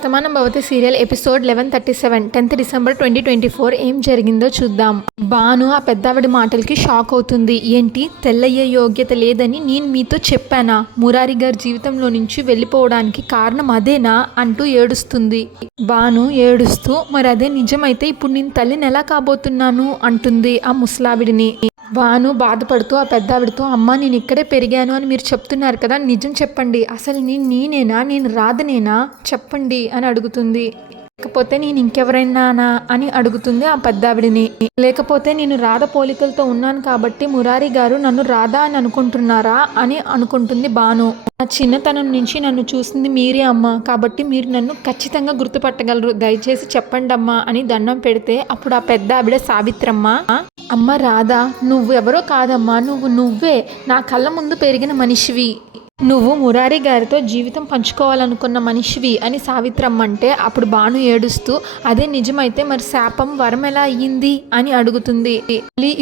వర్తమానం భవతి serial episode 1137 10th December 2024 ఏం జరిగిందో చూద్దాం. భాను ఆ పెద్దావిడ మాటలకి షాక్ అవుతుంది. ఏంటి, తెల్లయ్యే యోగ్యత లేదని నేను మీతో చెప్పానా? మురారి గారి జీవితంలో నుంచి వెళ్ళిపోవడానికి కారణం అదేనా అంటూ ఏడుస్తుంది. భాను ఏడుస్తూ, మరి అదే నిజమైతే ఇప్పుడు నేను తల్లిని ఎలా కాబోతున్నాను అంటుంది ఆ ముసలావిడిని. భాను బాధపడుతూ ఆ పెద్దావిడితో, అమ్మ నేను ఇక్కడే పెరిగాను అని మీరు చెప్తున్నారు కదా, నిజం చెప్పండి, అసలు నేనేనా, నేను రాధనేనా చెప్పండి అని అడుగుతుంది. లేకపోతే నేను ఇంకెవరైనానా అని అడుగుతుంది ఆ పెద్దావిడిని. లేకపోతే నేను రాధ పోలికలతో ఉన్నాను కాబట్టి మురారి గారు నన్ను రాధ అని అనుకుంటున్నారా అని అనుకుంటుంది భాను. నా చిన్నతనం నుంచి నన్ను చూసింది మీరే అమ్మ, కాబట్టి మీరు నన్ను ఖచ్చితంగా గుర్తుపట్టగలరు, దయచేసి చెప్పండి అమ్మా అని దండం పెడితే అప్పుడు ఆ పెద్ద ఆవిడ సావిత్రమ్మ, అమ్మ రాధా, నువ్వెవరో కాదమ్మా, నువ్వే నా కళ్ళ ముందు పెరిగిన మనిషివి, నువ్వు మురారి గారితో జీవితం పంచుకోవాలనుకున్న మనిషివి అని సావిత్రమ్మ అంటే అప్పుడు భాను ఏడుస్తూ, అదే నిజమైతే మరి శాపం వరం ఎలా అయ్యింది అని అడుగుతుంది.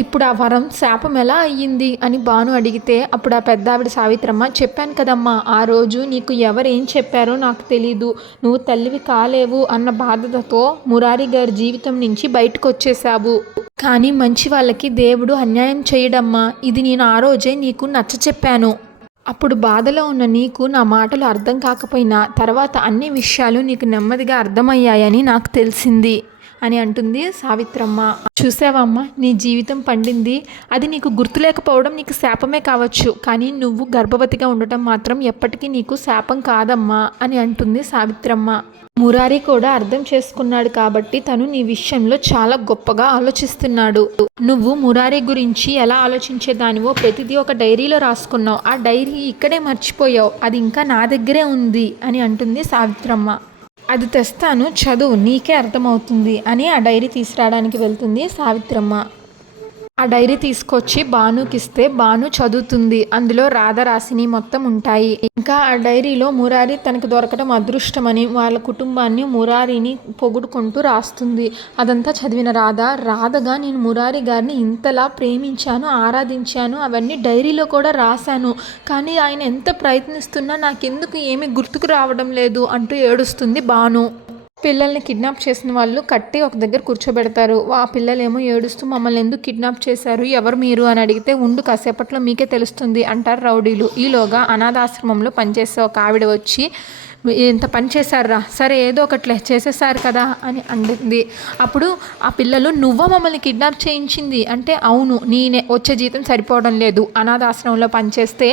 ఇప్పుడు ఆ వరం శాపం ఎలా అయ్యింది అని భాను అడిగితే అప్పుడు ఆ పెద్దావిడ సావిత్రమ్మ, చెప్పాను కదమ్మా, ఆ రోజు నీకు ఎవరేం చెప్పారో నాకు తెలీదు, నువ్వు తల్లివి కాలేవు అన్న బాధతో మురారి గారి జీవితం నుంచి బయటకు వచ్చేసావు, కానీ మంచి వాళ్ళకి దేవుడు అన్యాయం చేయడమ్మా, ఇది నేను ఆ రోజే నీకు నచ్చ చెప్పాను, అప్పుడు బాధలో ఉన్న నీకు నా మాటలు అర్థం కాకపోయినా తర్వాత అన్ని విషయాలు నీకు నెమ్మదిగా అర్థమయ్యాయని నాకు తెలిసింది అని అంటుంది సావిత్రమ్మ. చూసావమ్మా, నీ జీవితం పండింది, అది నీకు గుర్తులేకపోవడం నీకు శాపమే కావచ్చు, కానీ నువ్వు గర్భవతిగా ఉండటం మాత్రం ఎప్పటికీ నీకు శాపం కాదమ్మా అని అంటుంది సావిత్రమ్మ. మురారి కూడా అర్థం చేసుకున్నాడు కాబట్టి తను నీ విషయంలో చాలా గొప్పగా ఆలోచిస్తున్నాడు. నువ్వు మురారి గురించి ఎలా ఆలోచించేదానివో ప్రతిదీ ఒక డైరీలో రాసుకున్నావు, ఆ డైరీ ఇక్కడే మర్చిపోయావు, అది ఇంకా నా దగ్గరే ఉంది అని అంటుంది సావిత్రమ్మ. అది తెస్తాను, చదువు, నీకే అర్థమవుతుంది అని ఆ డైరీ తీసుకురావడానికి వెళ్తుంది సావిత్రమ్మ. ఆ డైరీ తీసుకొచ్చి భానుకి ఇస్తే భాను చదువుతుంది. అందులో రాధ రాసిని మొత్తం ఉంటాయి. ఇంకా ఆ డైరీలో మురారి తనకు దొరకడం అదృష్టమని వాళ్ళ కుటుంబాన్ని మురారిని పొగుడుకుంటూ రాస్తుంది. అదంతా చదివిన రాధగా నేను మురారి గారిని ఇంతలా ప్రేమించాను, ఆరాధించాను, అవన్నీ డైరీలో కూడా రాశాను, కానీ ఆయన ఎంత ప్రయత్నిస్తున్నా నాకెందుకు ఏమీ గుర్తుకు రావడం లేదు అంటూ ఏడుస్తుంది భాను. పిల్లల్ని కిడ్నాప్ చేసిన వాళ్ళు కట్టి ఒక దగ్గర కూర్చోబెడతారు. ఆ పిల్లలేమో ఏడుస్తూ, మమ్మల్ని ఎందుకు కిడ్నాప్ చేశారు, ఎవరు మీరు అని అడిగితే, ఉండు కాసేపట్లో మీకే తెలుస్తుంది అంటారు రౌడీలు. ఈలోగా అనాథాశ్రమంలో పనిచేసే ఒక ఆవిడ వచ్చి, ఎంత పని చేశారా, సరే ఏదో ఒకట్లే చేసేసారు కదా అని అంటుంది. అప్పుడు ఆ పిల్లలు, నువ్వా మమ్మల్ని కిడ్నాప్ చేయించింది అంటే, అవును నేనే, వచ్చే జీతం సరిపోవడం లేదు, అనాథాశ్రమంలో పనిచేస్తే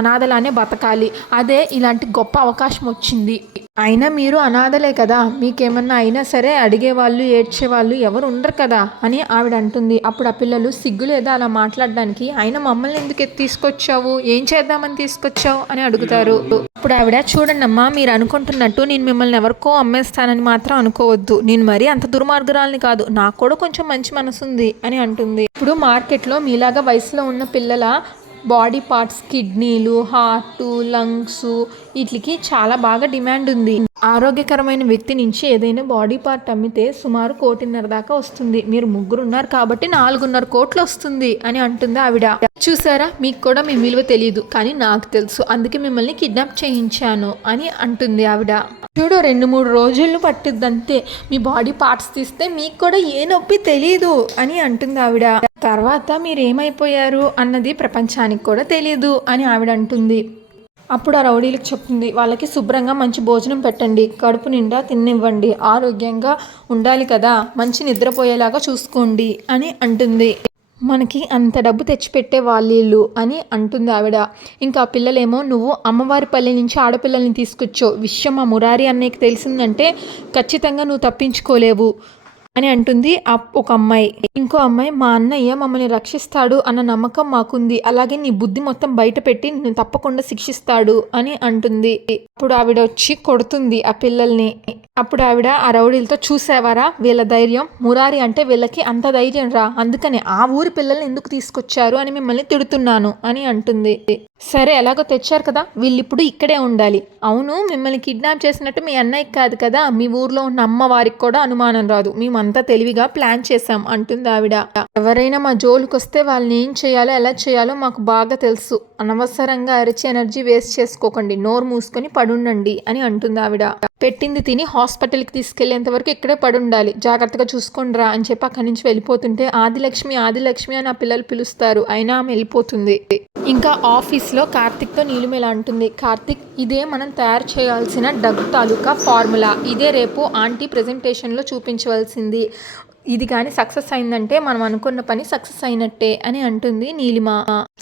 అనాథలానే బతకాలి, అదే ఇలాంటి గొప్ప అవకాశం వచ్చింది, అయినా మీరు అనాథలే కదా, మీకేమన్నా అయినా సరే అడిగేవాళ్ళు ఏడ్చేవాళ్ళు ఎవరు ఉండరు కదా అని ఆవిడ అంటుంది. అప్పుడు ఆ పిల్లలు, సిగ్గు లేదా అలా మాట్లాడడానికి, అయినా మమ్మల్ని ఎందుకు తీసుకొచ్చావు, ఏం చేద్దామని తీసుకొచ్చావు అని అడుగుతారు. అప్పుడు ఆవిడ, చూడండమ్మా, మీరు అనుకుంటున్నట్టు నేను మిమ్మల్ని ఎవరికో అమ్మేస్తానని మాత్రం అనుకోవద్దు, నేను మరీ అంత దుర్మార్గురాలని కాదు, నాకు కూడా కొంచెం మంచి మనసు ఉంది అని అంటుంది. ఇప్పుడు మార్కెట్లో మీలాగా వయసులో ఉన్న పిల్లల బాడీ పార్ట్స్, కిడ్నీలు, హార్ట్, లంగ్స్, వీటికి చాలా బాగా డిమాండ్ ఉంది. ఆరోగ్యకరమైన వ్యక్తి నుంచి ఏదైనా బాడీ పార్ట్ అమ్మితే సుమారు 1.5 కోటి దాకా వస్తుంది, మీరు 3 ఉన్నారు కాబట్టి 4.5 కోట్లు వస్తుంది అని అంటుంది ఆవిడ. చూసారా, మీకు కూడా మీ విలువ తెలియదు, కానీ నాకు తెలుసు, అందుకే మిమ్మల్ని కిడ్నాప్ చేయించాను అని అంటుంది ఆవిడ. చూడు, 2-3 రోజులు పట్టుద్దంతే, మీ బాడీ పార్ట్స్ తీస్తే మీకు కూడా ఏ నొప్పి తెలియదు అని అంటుంది ఆవిడ. తర్వాత మీరేమైపోయారు అన్నది ప్రపంచానికి కూడా తెలియదు అని ఆవిడ అంటుంది. అప్పుడు ఆ రౌడీలకు చెప్తుంది, వాళ్ళకి శుభ్రంగా మంచి భోజనం పెట్టండి, కడుపు నిండా తిన్నివ్వండి, ఆరోగ్యంగా ఉండాలి కదా, మంచి నిద్రపోయేలాగా చూసుకోండి అని అంటుంది. మనకి అంత డబ్బు తెచ్చిపెట్టే వాళ్ళు అని అంటుంది ఆవిడ. ఇంకా ఆ పిల్లలేమో, నువ్వు అమ్మవారి పల్లె నుంచి ఆడపిల్లల్ని తీసుకొచ్చావు, విషయం ఆ మురారి అన్నయ్యకి తెలిసిందంటే ఖచ్చితంగా నువ్వు తప్పించుకోలేవు అని అంటుంది ఒక అమ్మాయి. ఇంకో అమ్మాయి, మా అన్నయ్య మమ్మల్ని రక్షిస్తాడు అన్న నమ్మకం మాకుంది, అలాగే నీ బుద్ధి మొత్తం బయట పెట్టి నేను తప్పకుండా శిక్షిస్తాడు అని అంటుంది. అప్పుడు ఆవిడ వచ్చి కొడుతుంది ఆ పిల్లల్ని. అప్పుడు ఆవిడ ఆ రౌడీలతో, చూసావారా వీళ్ళ ధైర్యం, మురారి అంటే వీళ్ళకి అంత ధైర్యం రా, అందుకని ఆ ఊరి పిల్లల్ని ఎందుకు తీసుకొచ్చారు అని మిమ్మల్ని తిడుతున్నాను అని అంటుంది. సరే ఎలాగో తెచ్చారు కదా, వీళ్ళిప్పుడు ఇక్కడే ఉండాలి, అవును మిమ్మల్ని కిడ్నాప్ చేసినట్టు మీ అన్నయ్యకి కాదు కదా, మీ ఊర్లో ఉన్న అమ్మవారికి కూడా అనుమానం రాదు, మేమంతా తెలివిగా ప్లాన్ చేశాం అంటుంది ఆవిడ. ఎవరైనా మా జోలికి వస్తే వాళ్ళని ఏం చేయాలో ఎలా చేయాలో మాకు బాగా తెలుసు, అనవసరంగా అరిచి ఎనర్జీ వేస్ట్ చేసుకోకండి, నోరు మూసుకొని పడుండండి అని అంటుంది ఆవిడ. పెట్టింది తిని హాస్పిటల్కి తీసుకెళ్లేంత వరకు ఇక్కడే పడుండాలి, జాగ్రత్తగా చూసుకోండిరా అని చెప్పి అక్కడి నుంచి వెళ్ళిపోతుంటే ఆదిలక్ష్మి ఆదిలక్ష్మి అని ఆ పిల్లలు పిలుస్తారు, అయినా ఆమె వెళ్ళిపోతుంది. ఇంకా ఆఫీస్లో కార్తిక్తో నీలిమ ఇలా అంటుంది, కార్తిక్ ఇదే మనం తయారు చేయాల్సిన డగ్ తాలూకా ఫార్ములా, ఇదే రేపు ఆంటీ ప్రెజెంటేషన్లో చూపించవలసింది, ఇది కానీ సక్సెస్ అయిందంటే మనం అనుకున్న పని సక్సెస్ అయినట్టే అని అంటుంది నీలిమ.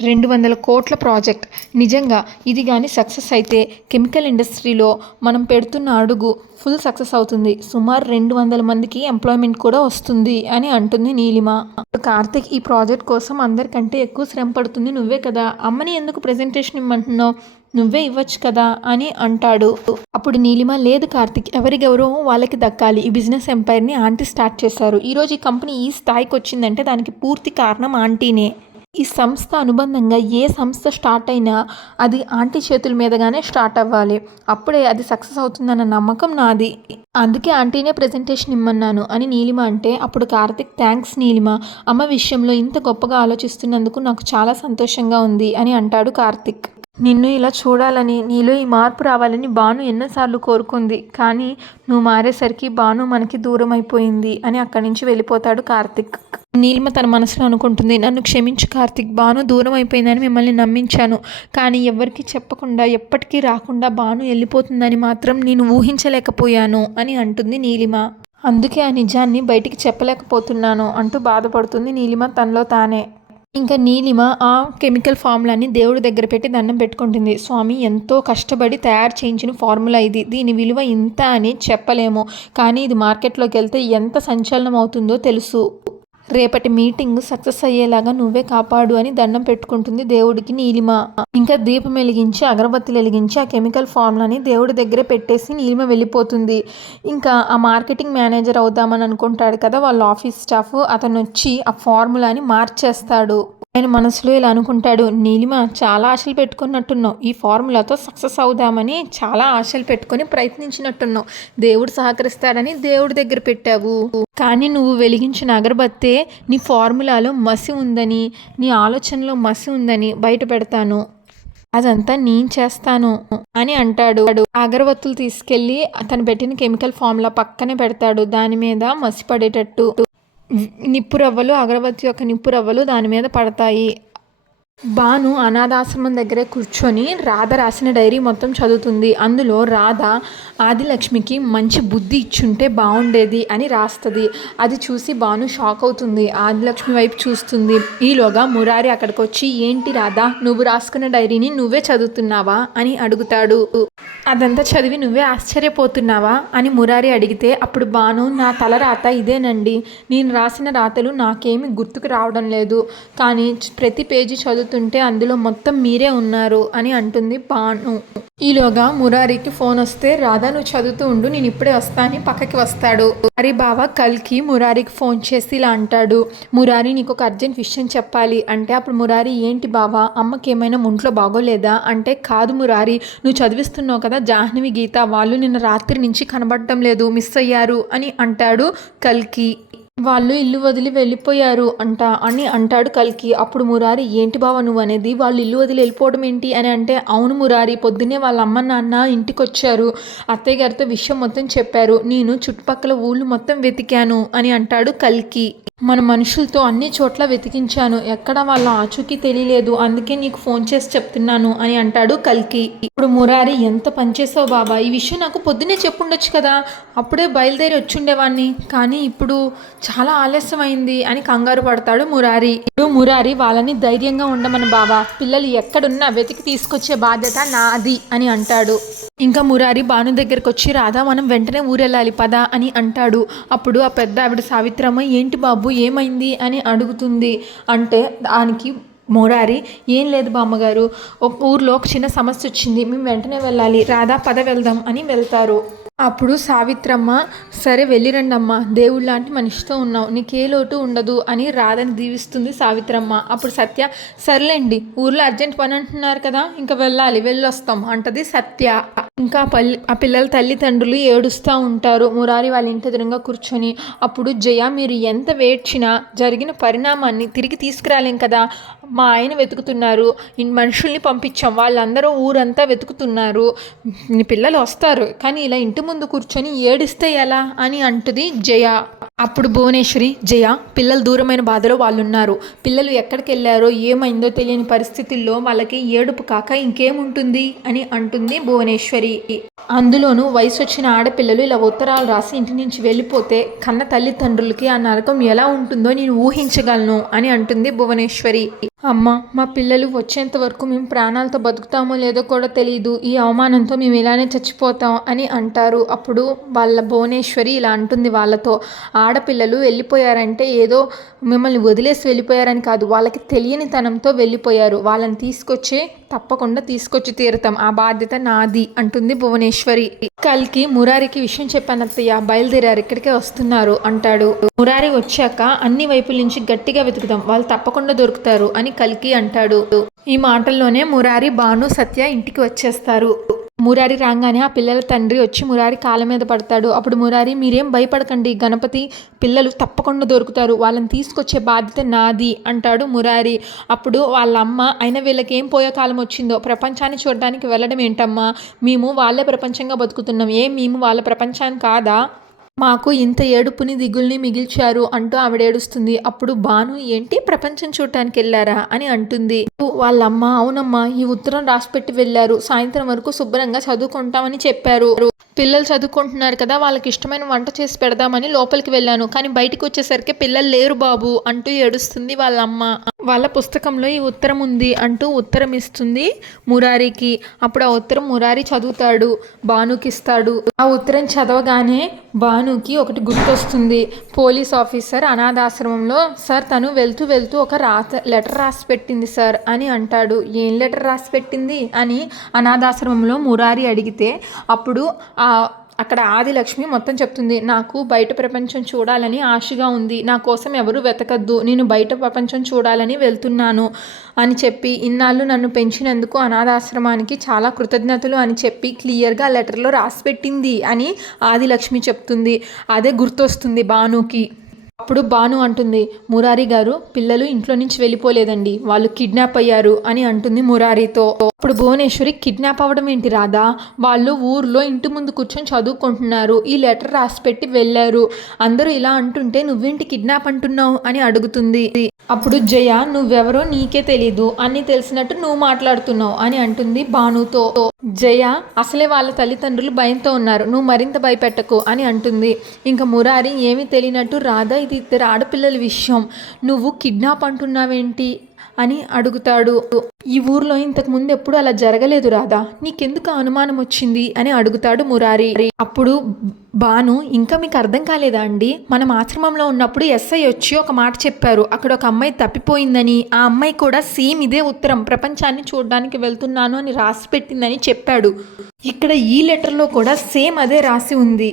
200 కోట్ల ప్రాజెక్ట్, నిజంగా ఇది కానీ సక్సెస్ అయితే కెమికల్ ఇండస్ట్రీలో మనం పెడుతున్న అడుగు ఫుల్ సక్సెస్ అవుతుంది, సుమారు 200 మందికి ఎంప్లాయ్మెంట్ కూడా వస్తుంది అని అంటుంది నీలిమ. కార్తిక్ ఈ ప్రాజెక్ట్ కోసం అందరికంటే ఎక్కువ శ్రమ పడుతుంది నువ్వే కదా, అమ్మని ఎందుకు ప్రెజెంటేషన్ ఇమ్మంటున్నావు, నువ్వే ఇవ్వచ్చు కదా అని అంటాడు. అప్పుడు నీలిమ, లేదు కార్తిక్, ఎవరి గౌరవం వాళ్ళకి దక్కాలి, ఈ బిజినెస్ ఎంపైర్ని ఆంటీ స్టార్ట్ చేశారు, ఈరోజు ఈ కంపెనీ ఈ స్థాయికి వచ్చిందంటే దానికి పూర్తి కారణం ఆంటీనే, ఈ సంస్థ అనుబంధంగా ఏ సంస్థ స్టార్ట్ అయినా అది ఆంటీ చేతుల మీదగానే స్టార్ట్ అవ్వాలి, అప్పుడే అది సక్సెస్ అవుతుందన్న నమ్మకం నాది, అందుకే ఆంటీనే ప్రెజెంటేషన్ ఇమ్మన్నాను అని నీలిమ అంటే అప్పుడు కార్తిక్, థ్యాంక్స్ నీలిమ, అమ్మ విషయంలో ఇంత గొప్పగా ఆలోచిస్తున్నందుకు నాకు చాలా సంతోషంగా ఉంది అని అంటాడు కార్తిక్. నిన్ను ఇలా చూడాలని, నీలో ఈ మార్పు రావాలని భాను ఎన్నోసార్లు కోరుకుంది, కానీ నువ్వు మారేసరికి భాను మనకి దూరం అయిపోయింది అని అక్కడి నుంచి వెళ్ళిపోతాడు కార్తిక్. నీలిమ తన మనసులో అనుకుంటుంది, నన్ను క్షమించు కార్తిక్, భాను దూరం అయిపోయిందని మిమ్మల్ని నమ్మించాను, కానీ ఎవరికి చెప్పకుండా ఎప్పటికీ రాకుండా భాను వెళ్ళిపోతుందని మాత్రం నేను ఊహించలేకపోయాను అని అంటుంది నీలిమ. అందుకే ఆ నిజాన్ని బయటికి చెప్పలేకపోతున్నాను అంటూ బాధపడుతుంది నీలిమ తనలో తానే. ఇంకా నీలిమ ఆ కెమికల్ ఫార్ములాని దేవుడి దగ్గర పెట్టి దండం పెట్టుకుంటుంది, స్వామి ఎంతో కష్టపడి తయారు చేయించిన ఫార్ములా ఇది, దీని విలువ ఇంత అని చెప్పలేము, కానీ ఇది మార్కెట్లోకి వెళ్తే ఎంత సంచలనం అవుతుందో తెలుసు, రేపటి మీటింగ్ సక్సెస్ అయ్యేలాగా నువ్వే కాపాడు అని దండం పెట్టుకుంటుంది దేవుడికి నీలిమ. ఇంకా దీపం వెలిగించి అగరబత్తులు వెలిగించి ఆ కెమికల్ ఫార్ములాని దేవుడి దగ్గరే పెట్టేసి నీలిమ వెళ్ళిపోతుంది. ఇంకా ఆ మార్కెటింగ్ మేనేజర్ అవుదామని అనుకుంటాడు కదా వాళ్ళ ఆఫీస్ స్టాఫ్, అతను వచ్చి ఆ ఫార్ములాని మార్చేస్తాడు. ఆయన మనసులో ఇలా అనుకుంటాడు, నీలిమ చాలా ఆశలు పెట్టుకున్నట్టున్నావు, ఈ ఫార్ములాతో సక్సెస్ అవుదామని చాలా ఆశలు పెట్టుకొని ప్రయత్నించినట్టున్నావు, దేవుడు సహకరిస్తాడని దేవుడి దగ్గర పెట్టావు, కానీ నువ్వు వెలిగించిన అగరబత్తే నీ ఫార్ములాలో మసి ఉందని, నీ ఆలోచనలో మసి ఉందని బయట పెడతాను, అదంతా నేను చేస్తాను అని అంటాడు. అగరబత్తులు తీసుకెళ్ళి అతను పెట్టిన కెమికల్ ఫార్ములా పక్కనే పెడతాడు, దాని మీద మసి పడేటట్టు నిప్పు రవ్వలు, అగరబత్తి యొక్క నిప్పు రవ్వలు దాని మీద పడతాయి. భాను అనాథాశ్రమం దగ్గరే కూర్చొని రాధ రాసిన డైరీ మొత్తం చదువుతుంది. అందులో రాధ ఆదిలక్ష్మికి మంచి బుద్ధి ఇచ్చుంటే బాగుండేది అని రాస్తుంది. అది చూసి భాను షాక్ అవుతుంది, ఆదిలక్ష్మి వైపు చూస్తుంది. ఈలోగా మురారి అక్కడికి వచ్చి, ఏంటి రాధ, నువ్వు రాసుకున్న డైరీని నువ్వే చదువుతున్నావా అని అడుగుతాడు. అదంతా చదివి నువ్వే ఆశ్చర్యపోతున్నావా అని మురారి అడిగితే అప్పుడు భాను, నా తల రాత ఇదేనండి, నేను రాసిన రాతలు నాకేమీ గుర్తుకు రావడం లేదు, కానీ ప్రతి పేజీ చదువుతుంటే అందులో మొత్తం మీరే ఉన్నారు అని అంటుంది భాను. ఈలోగా మురారికి ఫోన్ వస్తే, రాధా నువ్వు చదువుతూ ఉండు, నేను ఇప్పుడే వస్తాను పక్కకి వస్తాడు. మురారి బావ కల్కి మురారికి ఫోన్ చేసి ఇలా అంటాడు, మురారి నీకు ఒక అర్జెంట్ విషయం చెప్పాలి అంటే అప్పుడు మురారి, ఏంటి బావా, అమ్మకి ఏమైనా ఒంట్లో బాగోలేదా అంటే, కాదు మురారి, నువ్వు చదివిస్తున్నావు కదా జాహ్నవి గీత, వాళ్ళు నిన్న రాత్రి నుంచి కనబడటం లేదు, మిస్ అయ్యారు అని అంటాడు కల్కి. వాళ్ళు ఇల్లు వదిలి వెళ్ళిపోయారు అని అంటాడు కల్కి. అప్పుడు మురారి, ఏంటి బావ నువ్వు అనేది, వాళ్ళు ఇల్లు వదిలి వెళ్ళిపోవడం ఏంటి అని అంటే, అవును మురారి, పొద్దున్నే వాళ్ళ అమ్మ నాన్న ఇంటికి వచ్చారు, అత్తయ్య గారితో విషయం మొత్తం చెప్పారు, నేను చుట్టుపక్కల ఊళ్ళు మొత్తం వెతికాను అని అంటాడు కల్కి. మన మనుషులతో అన్ని చోట్ల వెతికించాను, ఎక్కడ వాళ్ళ ఆచూకీ తెలియలేదు, అందుకే నీకు ఫోన్ చేసి చెప్తున్నాను అని అంటాడు కల్కి. ఇప్పుడు మురారి, ఎంత పనిచేసావు బాబా, ఈ విషయం నాకు పొద్దునే చెప్పుండొచ్చు కదా, అప్పుడే బయలుదేరి వచ్చుండేవాడిని, కానీ ఇప్పుడు చాలా ఆలస్యం అయింది అని కంగారు పడతాడు మురారి. ఇప్పుడు మురారి వాళ్ళని ధైర్యంగా ఉండమని బావా, పిల్లలు ఎక్కడున్నా వెతికి తీసుకొచ్చే బాధ్యత నాది అని అంటాడు. ఇంకా మురారి భాను దగ్గరకు వచ్చి, రాధా మనం వెంటనే ఊరెళ్ళాలి పదా అని అంటాడు. అప్పుడు ఆ పెద్ద ఆవిడ సావిత్రమ్మ, ఏంటి బాబు ఏమైంది అని అడుగుతుంది. అంటే దానికి మురారి, ఏం లేదు బామ్మగారు, ఒక ఊర్లో ఒక చిన్న సమస్య వచ్చింది, మేము వెంటనే వెళ్ళాలి, రాధా పద వెళ్దాం అని వెళ్తారు. అప్పుడు సావిత్రమ్మ, సరే వెళ్ళిరండమ్మా, దేవుళ్ళ లాంటి మనిషితో ఉన్నావు, నీకే లోటు ఉండదు అని రాధని దీవిస్తుంది సావిత్రమ్మ. అప్పుడు సత్య, సర్లేండి ఊర్లో అర్జెంట్ పని అంటున్నారు కదా, ఇంకా వెళ్ళాలి వెళ్ళొస్తాం అంటది సత్య. ఇంకా ఆ పిల్లల తల్లిదండ్రులు ఏడుస్తూ ఉంటారు మురారి వాళ్ళ ఇంటి ఎదురుగా కూర్చొని. అప్పుడు జయ, మీరు ఎంత వేడ్చినా జరిగిన పరిణామాన్ని తిరిగి తీసుకురాలేం కదా, మా ఆయన వెతుకుతున్నారు, మనుషుల్ని పంపించాం, వాళ్ళందరూ ఊరంతా వెతుకుతున్నారు, పిల్లలు వస్తారు, కానీ ఇలా ఇంటి ముందు కూర్చొని ఏడిస్తే ఎలా అని అంటుంది జయ. అప్పుడు భువనేశ్వరి, జయ, పిల్లలు దూరమైన బాధలో వాళ్ళు ఉన్నారు, పిల్లలు ఎక్కడికి వెళ్ళారో ఏమైందో తెలియని పరిస్థితుల్లో వాళ్ళకి ఏడుపు కాక ఇంకేముంటుంది అని అంటుంది భువనేశ్వరి. అందులోనూ వయసు వచ్చిన ఆడపిల్లలు ఇలా ఉత్తరాలు రాసి ఇంటి నుంచి వెళ్ళిపోతే కన్న తల్లిదండ్రులకి ఆ నరకం ఎలా ఉంటుందో నేను ఊహించగలను అని అంటుంది భువనేశ్వరి. అమ్మ, మా పిల్లలు వచ్చేంత వరకు మేము ప్రాణాలతో బతుకుతామో లేదో కూడా తెలియదు, ఈ అవమానంతో మేము ఇలానే చచ్చిపోతాం అని అంటారు. అప్పుడు వాళ్ళ భువనేశ్వరి ఇలా అంటుంది వాళ్ళతో, ఆడపిల్లలు వెళ్ళిపోయారంటే ఏదో మిమ్మల్ని వదిలేసి వెళ్ళిపోయారని కాదు, వాళ్ళకి తెలియని తనంతో వెళ్ళిపోయారు, వాళ్ళని తప్పకుండా తీసుకొచ్చి తీరుతాం, ఆ బాధ్యత నాది అంటుంది భువనేశ్వరి. కల్కి మురారికి విషయం చెప్పాను అత్తయ్య, బయలుదేరారు, ఇక్కడికే వస్తున్నారు అంటాడు. మురారి వచ్చాక అన్ని వైపుల నుంచి గట్టిగా వెతుకుతాం, వాళ్ళు తప్పకుండా దొరుకుతారు అని కల్కి అంటాడు. ఈ మాటల్లోనే మురారి, భాను, సత్య ఇంటికి వచ్చేస్తారు. మురారి రాగానే ఆ పిల్లల తండ్రి వచ్చి మురారి కాళ్ళ మీద పడతాడు. అప్పుడు మురారి, మీరేం భయపడకండి, గణపతి పిల్లలు తప్పకుండా దొరుకుతారు, వాళ్ళని తీసుకొచ్చే బాధ్యత నాది అంటాడు మురారి. అప్పుడు వాళ్ళ అమ్మ, అయినా వీళ్ళకి ఏం పోయే కాలం వచ్చిందో, ప్రపంచాన్ని చూడడానికి వెళ్ళడం ఏంటమ్మా, మేము వాళ్ళే ప్రపంచంగా బతుకుతున్నాం, మేము వాళ్ళ ప్రపంచాన్ని కాదా, మాకు ఇంత ఏడుపుని దిగుల్ని మిగిల్చారు అంటూ ఆవిడ ఏడుస్తుంది. అప్పుడు భాను, ఏంటి ప్రపంచం చూడటానికి వెళ్ళారా అని అంటుంది. వాళ్ళమ్మ, అవునమ్మా, ఈ ఉత్తరం రాసిపెట్టి వెళ్ళారు, సాయంత్రం వరకు శుభ్రంగా చదువుకుంటామని చెప్పారు, పిల్లలు చదువుకుంటున్నారు కదా, వాళ్ళకి ఇష్టమైన వంట చేసి పెడదామని లోపలికి వెళ్ళాను, కానీ బయటకు వచ్చేసరికి పిల్లలు లేరు బాబు అంటూ ఏడుస్తుంది వాళ్ళ అమ్మ. వాళ్ళ పుస్తకంలో ఈ ఉత్తరం ఉంది అంటూ ఉత్తరం ఇస్తుంది మురారికి. అప్పుడు ఆ ఉత్తరం మురారి చదువుతాడు, భానుకి ఇస్తాడు. ఆ ఉత్తరం చదవగానే భానుకి ఒకటి గుర్తొస్తుంది. పోలీస్ ఆఫీసర్ అనాథాశ్రమంలో సార్ తను వెళ్తూ వెళ్తూ ఒక లెటర్ రాసి పెట్టింది సార్ అని అంటాడు. ఏం లెటర్ రాసి పెట్టింది అని అనాథాశ్రమంలో మురారి అడిగితే అప్పుడు అక్కడ ఆదిలక్ష్మి మొత్తం చెప్తుంది. నాకు బయట ప్రపంచం చూడాలని ఆశగా ఉంది, నా కోసం ఎవరు వెతకద్దు, నేను బయట ప్రపంచం చూడాలని వెళ్తున్నాను అని చెప్పి, ఇన్నాళ్ళు నన్ను పెంచినందుకు అనాథాశ్రమానికి చాలా కృతజ్ఞతలు అని చెప్పి క్లియర్గా లెటర్లో రాసి పెట్టింది అని ఆదిలక్ష్మి చెప్తుంది. అదే గుర్తొస్తుంది భానుకి. అప్పుడు భాను అంటుంది, మురారి గారు, పిల్లలు ఇంట్లో నుంచి వెళ్ళిపోలేదండి, వాళ్ళు కిడ్నాప్ అయ్యారు అని అంటుంది మురారితో. అప్పుడు భువనేశ్వరి, కిడ్నాప్ అవ్వడం ఏంటి రాధా, వాళ్ళు ఊర్లో ఇంటి ముందు కూర్చొని చదువుకుంటున్నారు, ఈ లెటర్ రాసి పెట్టి వెళ్ళారు, అందరూ ఇలా అంటుంటే నువ్వేంటి కిడ్నాప్ అంటున్నావు అని అడుగుతుంది. అప్పుడు జయ, నువ్వెవరో నీకే తెలీదు, అన్నీ తెలిసినట్టు నువ్వు మాట్లాడుతున్నావు అని అంటుంది భానుతో. జయ, అసలే వాళ్ళ తల్లిదండ్రులు భయంతో ఉన్నారు, నువ్వు మరింత భయపెట్టకు అని అంటుంది. ఇంకా మురారి ఏమీ తెలియనట్టు, రాధా, ఇది ఇద్దరు ఆడపిల్లల విషయం, నువ్వు కిడ్నాప్ అంటున్నావేంటి అని అడుగుతాడు. ఈ ఊర్లో ఇంతకు ముందు ఎప్పుడు అలా జరగలేదు రాధా, నీకెందుకు అనుమానం వచ్చింది అని అడుగుతాడు మురారి. అప్పుడు భాను, ఇంకా మీకు అర్థం కాలేదా అండి, మనం ఆశ్రమంలో ఉన్నప్పుడు ఎస్ఐ వచ్చి ఒక మాట చెప్పారు, అక్కడ ఒక అమ్మాయి తప్పిపోయిందని, ఆ అమ్మాయి కూడా సేమ్ ఇదే ఉత్తరం ప్రపంచాన్ని చూడడానికి వెళ్తున్నాను అని రాసి పెట్టిందని చెప్పాడు. ఇక్కడ ఈ లెటర్లో కూడా సేమ్ అదే రాసి ఉంది,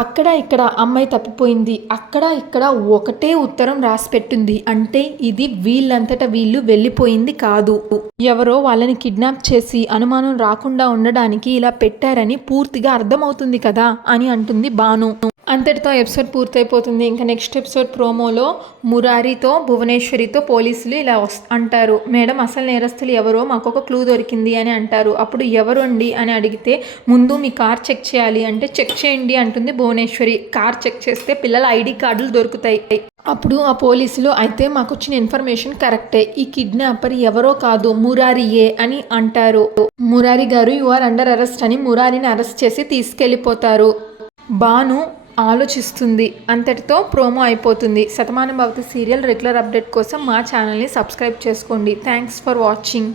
అక్కడ ఇక్కడ అమ్మాయి తప్పిపోయింది, అక్కడ ఇక్కడ ఒకటే ఉత్తరం రాసి పెట్టింది, అంటే ఇది వీళ్ళంతటా వీళ్ళు వెళ్ళిపోయింది కాదు, ఎవరో వాళ్ళని కిడ్నాప్ చేసి అనుమానం రాకుండా ఉండడానికి ఇలా పెట్టారని పూర్తిగా అర్థమవుతుంది కదా అని అంటుంది భాను. అంతటితో ఎపిసోడ్ పూర్తయిపోతుంది. ఇంకా నెక్స్ట్ ఎపిసోడ్ ప్రోమోలో మురారితో భువనేశ్వరితో పోలీసులు ఇలా అంటారు, మేడం అసలు నేరస్తులు ఎవరో మాకు ఒక క్లూ దొరికింది అని అంటారు. అప్పుడు ఎవరు అండి అని అడిగితే, ముందు మీ కార్ చెక్ చేయాలి అంటే చెక్ చేయండి అంటుంది భువనేశ్వరి. కార్ చెక్ చేస్తే పిల్లల ఐడి కార్డులు దొరుకుతాయి. అప్పుడు ఆ పోలీసులు, అయితే మాకు వచ్చిన ఇన్ఫర్మేషన్ కరెక్టే, ఈ కిడ్నాపర్ ఎవరో కాదు మురారియే అని అంటారు. మురారి గారు, యు ఆర్ అండర్ అరెస్ట్ అని మురారిని అరెస్ట్ చేసి తీసుకెళ్ళిపోతారు. భాను ఆలోచిస్తుంది. అంతటితో ప్రోమో అయిపోతుంది. Shatamanam Bhavati serial regular update కోసం మా ఛానల్ని సబ్స్క్రైబ్ చేసుకోండి. Thanks for watching.